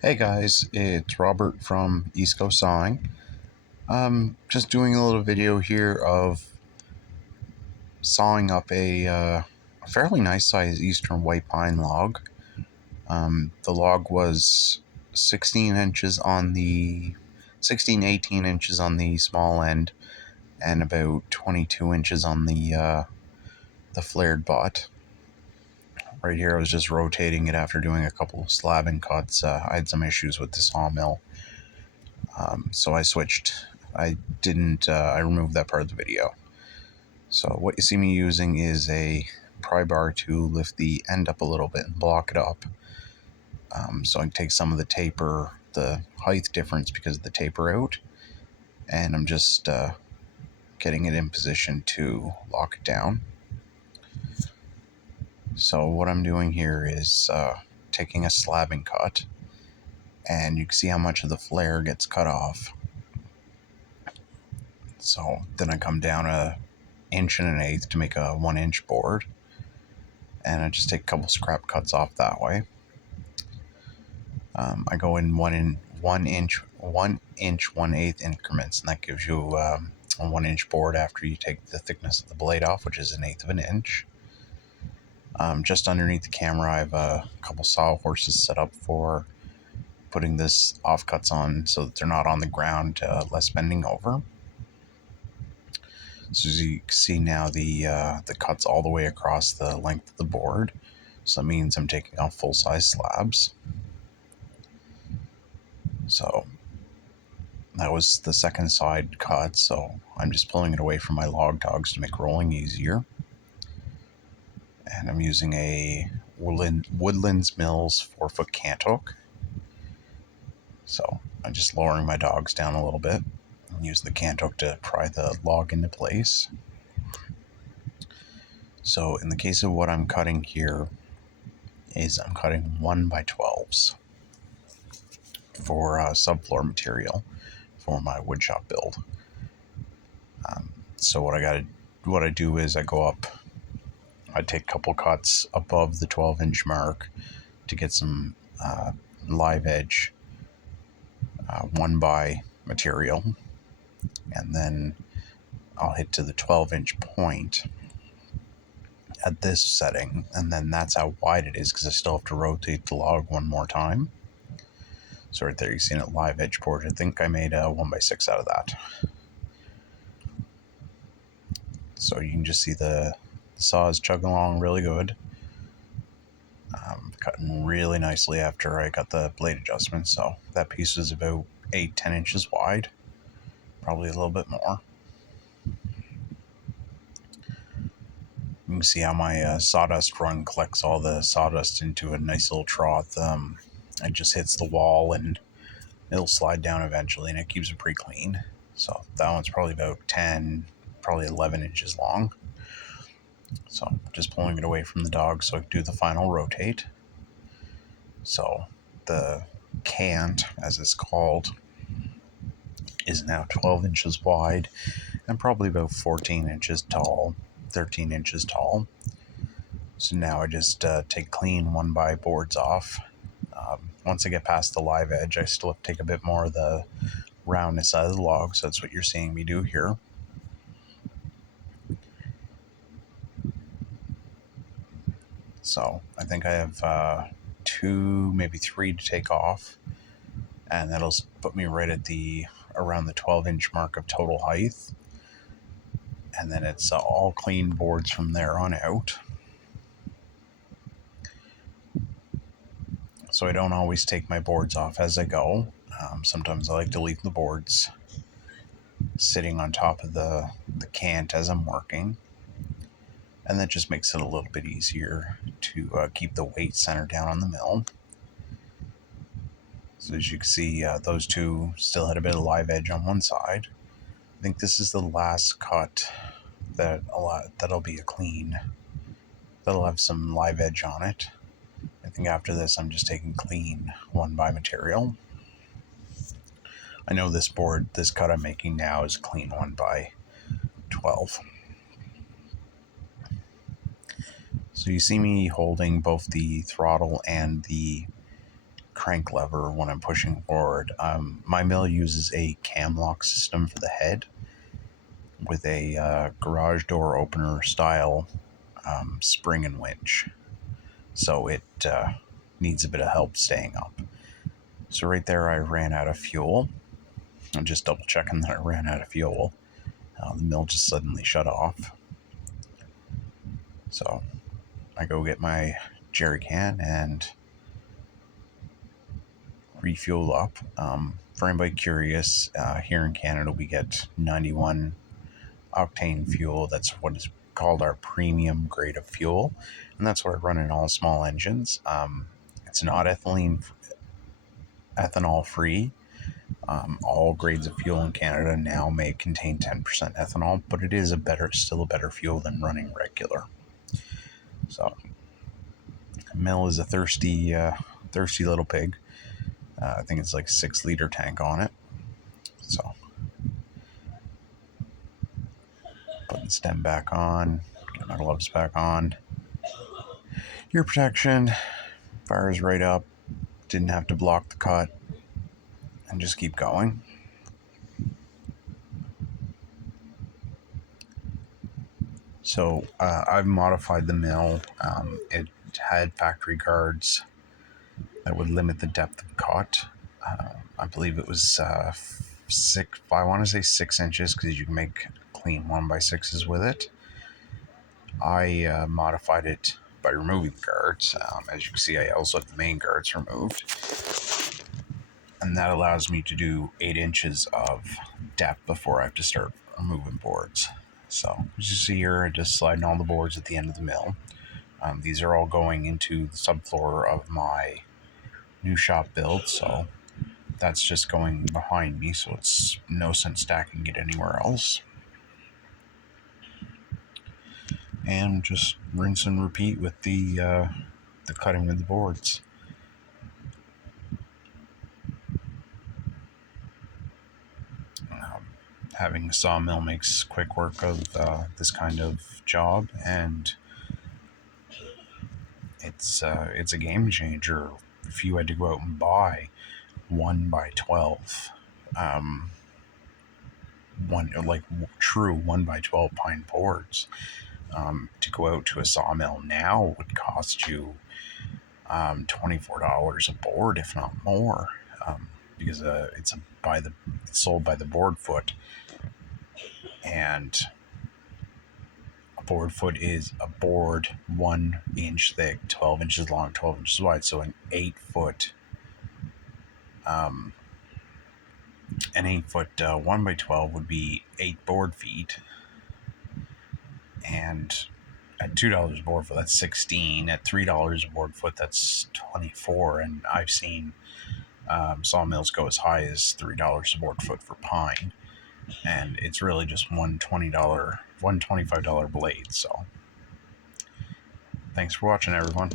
Hey guys, it's Robert from East Coast Sawing. Just doing a little video here of sawing up a fairly nice sized eastern white pine log. The log was 16 inches on the 18 inches on the small end, and about 22 inches on the flared butt. Right here, I was just rotating it after doing a couple of slabbing cuts. I had some issues with the sawmill. So I switched. I didn't, I removed that part of the video. So what you see me using is a pry bar to lift the end up a little bit and block it up. So I can take some of the taper, the height difference because of the taper out, and I'm just getting it in position to lock it down. So what I'm doing here is taking a slabbing cut, and you can see how much of the flare gets cut off. So then I come down a inch and an eighth to make a 1-inch board, and I just take a couple scrap cuts off that way. I go in 1-inch 1/8 increments, and that gives you a 1-inch board after you take the thickness of the blade off, which is 1/8 of an inch. Just underneath the camera, I have a couple sawhorses set up for putting this offcuts on so that they're not on the ground, less bending over. So as you can see now, the cut's all the way across the length of the board. So that means I'm taking off full-size slabs. So that was the second side cut, so I'm just pulling it away from my log dogs to make rolling easier. And I'm using a Woodlands Mills 4-foot cant hook. So I'm just lowering my dogs down a little bit and use the cant hook to pry the log into place. So in the case of what I'm cutting here is I'm cutting 1x12s for subfloor material for my woodshop build. So what I do is I go up, I take a couple cuts above the 12-inch mark to get some live edge 1x material, and then I'll hit to the 12-inch point at this setting, and then that's how wide it is because I still have to rotate the log one more time. So right there, you see it live edge board. I think I made a 1x6 out of that. So you can just see the saw is chugging along really good. Cutting really nicely after I got the blade adjustment. So that piece is about 8-10 inches wide, probably a little bit more. You can see how my sawdust run collects all the sawdust into a nice little trough. It just hits the wall and it'll slide down eventually, and it keeps it pretty clean. So that one's probably about 10, probably 11 inches long. So I'm just pulling it away from the dog so I can do the final rotate. So the cant, as it's called, is now 12 inches wide and probably about 14 inches tall, 13 inches tall. So now I just take clean 1x boards off. Once I get past the live edge, I still have to take a bit more of the roundness out of the log, so that's what you're seeing me do here. So I think I have 2, maybe 3 to take off, and that'll put me right at around the 12-inch mark of total height. And then it's all clean boards from there on out. So I don't always take my boards off as I go. Sometimes I like to leave the boards sitting on top of the cant as I'm working. And that just makes it a little bit easier to keep the weight centered down on the mill. So as you can see, those two still had a bit of live edge on one side. I think this is the last cut that'll be a clean. That'll have some live edge on it. I think after this, I'm just taking clean 1x material. I know this cut I'm making now is clean 1x12. So you see me holding both the throttle and the crank lever when I'm pushing forward. My mill uses a cam lock system for the head with a garage door opener style spring and winch. So it needs a bit of help staying up. So right there I ran out of fuel. I'm just double checking that I ran out of fuel. The mill just suddenly shut off. So I go get my jerry can and refuel up. For anybody curious, here in Canada we get 91 octane fuel. That's what is called our premium grade of fuel, and that's what I run in all small engines. It's not ethanol free. All grades of fuel in Canada now may contain 10% ethanol, but it is still a better fuel than running regular. So, mill is a thirsty little pig. I think it's like a 6-liter tank on it. So, put the stem back on, get my gloves back on. Ear protection, fires right up. Didn't have to block the cut, and just keep going. So I've modified the mill. It had factory guards that would limit the depth of cut. I believe it was I want to say 6 inches, because you can make clean 1x6s with it. I modified it by removing the guards. As you can see, I also have the main guards removed. And that allows me to do 8 inches of depth before I have to start removing boards. So, as you see here, I'm just sliding all the boards at the end of the mill. These are all going into the subfloor of my new shop build, so that's just going behind me, so it's no sense stacking it anywhere else. And just rinse and repeat with the cutting of the boards. Having a sawmill makes quick work of this kind of job, and it's a game changer. If you had to go out and buy 1x12, true 1x12 pine boards, to go out to a sawmill now would cost you $24 a board, if not more, because it's sold by the board foot, and a board foot is a board 1 inch thick, 12 inches long, 12 inches wide. So an 8-foot 1x12 would be 8 board feet, and at $2 a board foot, that's 16. At $3 a board foot, that's 24. And I've seen sawmills go as high as $3 a board foot for pine, and it's really just $125 blade. So, thanks for watching, everyone.